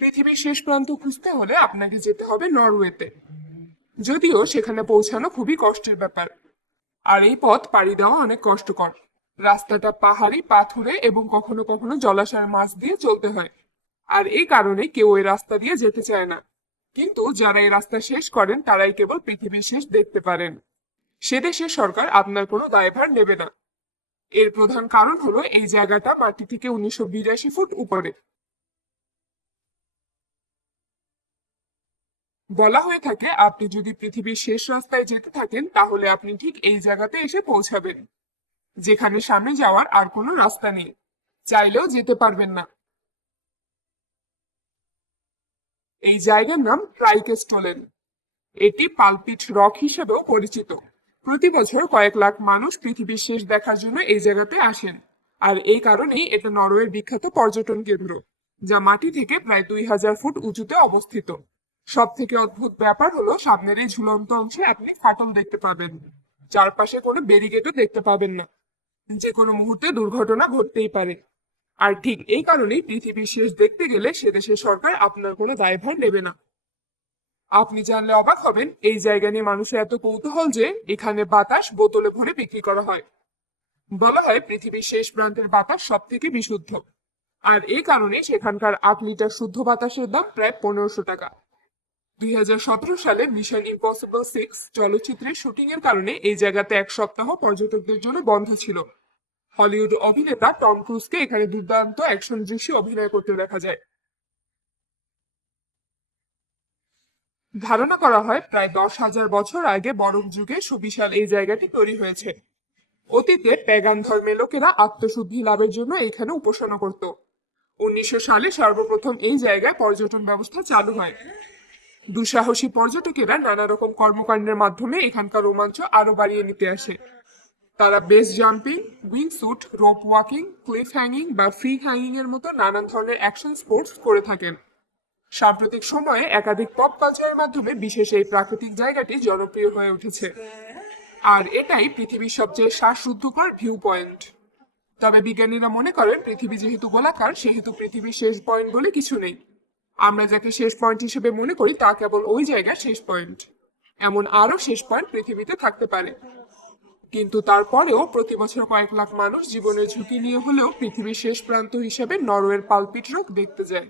পৃথিবীর শেষ প্রান্ত খুঁজতে হলে আপনাকে যেতে হবে নরওয়েতে। যদিও সেখানে পৌঁছানো খুবই কষ্টের ব্যাপার, আর এই পথ পাড়ি দেওয়া অনেক কষ্টকর। রাস্তাটা পাহাড়ি, পাথুরে এবং কখনো কখনো জলাশয়ের মাছ দিয়ে চলতে হয়। আর এই কারণে কেউ এই রাস্তা দিয়ে যেতে চায় না। কিন্তু যারা এই রাস্তা শেষ করেন তারাই কেবল পৃথিবীর শেষ দেখতে পারেন। সে দেশের সরকার আপনার কোনো দায়ভার নেবে না। এর প্রধান কারণ হলো এই জায়গাটা মাটি থেকে 1982 ফুট উপরে। বলা হয়ে থাকে আপনি যদি পৃথিবীর শেষ রাস্তায় যেতে থাকেন তাহলে আপনি ঠিক এই জায়গাতে এসে পৌঁছাবেন, যেখানে সামনে যাওয়ার আর কোনো রাস্তা নেই, চাইলেও যেতে পারবেন না। এই জায়গার নাম ট্রাইকেস্টোলেন। এটি পালপিট রক হিসেবেও পরিচিত। প্রতি বছর কয়েক লাখ মানুষ পৃথিবীর শেষ দেখার জন্য এই জায়গাতে আসেন। আর এই কারণেই এটা নরওয়ের বিখ্যাত পর্যটন কেন্দ্র, যা মাটি থেকে প্রায় 2000 ফুট উঁচুতে অবস্থিত। সব থেকে অদ্ভুত ব্যাপার হলো সামনের এই ঝুলন্ত অংশে আপনি ফাটল দেখতে পাবেন। চারপাশে কোনো ব্যারিকেডও দেখতে পাবেন না। যে কোনো মুহূর্তে দুর্ঘটনা ঘটতেই পারে। আর ঠিক এই কারণেই পৃথিবীর শেষ দেখতে গেলে সে দেশের সরকার আপনার কোনো দায়ভার নেবে না। আপনি জানলে অবাক হবেন, এই জায়গা নিয়ে মানুষের এত কৌতূহল যে এখানে বাতাস বোতলে ভরে বিক্রি করা হয়। বলা হয় পৃথিবীর শেষ প্রান্তের বাতাস সব থেকে বিশুদ্ধ। আর এই কারণে সেখানকার 8 লিটার শুদ্ধ বাতাসের দাম প্রায় 1500 টাকা। 2017 সালে মিশন ইম্পসিবল 6 চলচ্চিত্রের শুটিং এর কারণে এই জায়গাতে এক সপ্তাহ পর্যটকদের জন্য বন্ধ ছিল। হলিউড অভিনেতা টম ক্রুজকে এখানে দুর্দান্ত অ্যাকশন দৃশ্যে অভিনয় করতে দেখা যায়। ধারণা করা হয় প্রায় 10,000 বছর আগে বরফ যুগে সুবিশাল এই জায়গাটি তৈরি হয়েছে। অতীতে প্যাগান ধর্মের লোকেরা আত্মশুদ্ধি লাভের জন্য এখানে উপাসনা করত। 1900 সালে সর্বপ্রথম এই জায়গায় পর্যটন ব্যবস্থা চালু হয়। দুঃসাহসী পর্যটকেরা নানা রকম কর্মকাণ্ডের মাধ্যমে এখানকার রোমাঞ্চ আরো বাড়িয়ে নিতে আসে। তারা base jumping, wingsuit, rope walking, cliff hanging বা ফ্রি হ্যাঙ্গিং এর মতো নানান ধরনের অ্যাকশন স্পোর্টস করে থাকেন। সাম্প্রতিক সময়ে একাধিক পপ কালচারের মাধ্যমে বিশেষ এই প্রাকৃতিক জায়গাটি জনপ্রিয় হয়ে উঠেছে। আর এটাই পৃথিবীর সবচেয়ে শ্বাসরুদ্ধকর ভিউ পয়েন্ট। তবে বিজ্ঞানীরা মনে করেন পৃথিবী যেহেতু গোলাকার সেহেতু পৃথিবীর শেষ পয়েন্ট বলে কিছু নেই। আমরা যাকে শেষ পয়েন্ট হিসেবে মনে করি তা কেবল ওই জায়গার শেষ পয়েন্ট। এমন আরো শেষ পয়েন্ট পৃথিবীতে থাকতে পারে। কিন্তু তারপরেও প্রতি বছর কয়েক লাখ মানুষ জীবনের ঝুঁকি নিয়ে হলেও পৃথিবীর শেষ প্রান্ত হিসেবে নরওয়ের পালপিট রক দেখতে যায়।